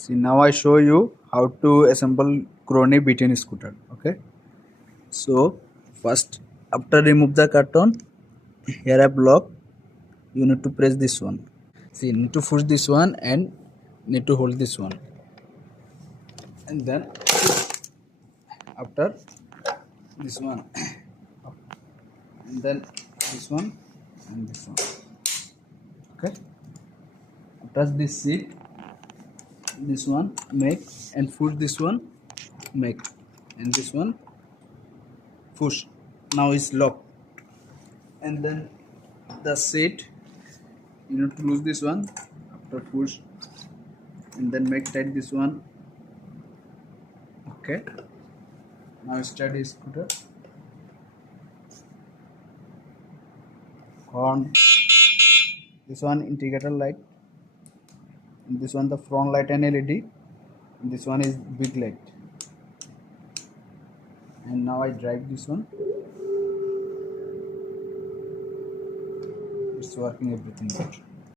See, now I show you how to assemble CRONY V10 scooter. Okay. So first, after remove the carton, here a block. You need to press this one. See, you need to push this one and need to hold this one. And then after this one, and then this one and this one. Okay. Touch this seat. This one make and push this one make and this one push. Now it's locked. And then the seat, you need to lose this one after push and then make tight this one. Okay, now start the scooter. Horn, this one indicator light, and this one the front light and LED, and this one is big light. And now I drive this one. It's working everything good.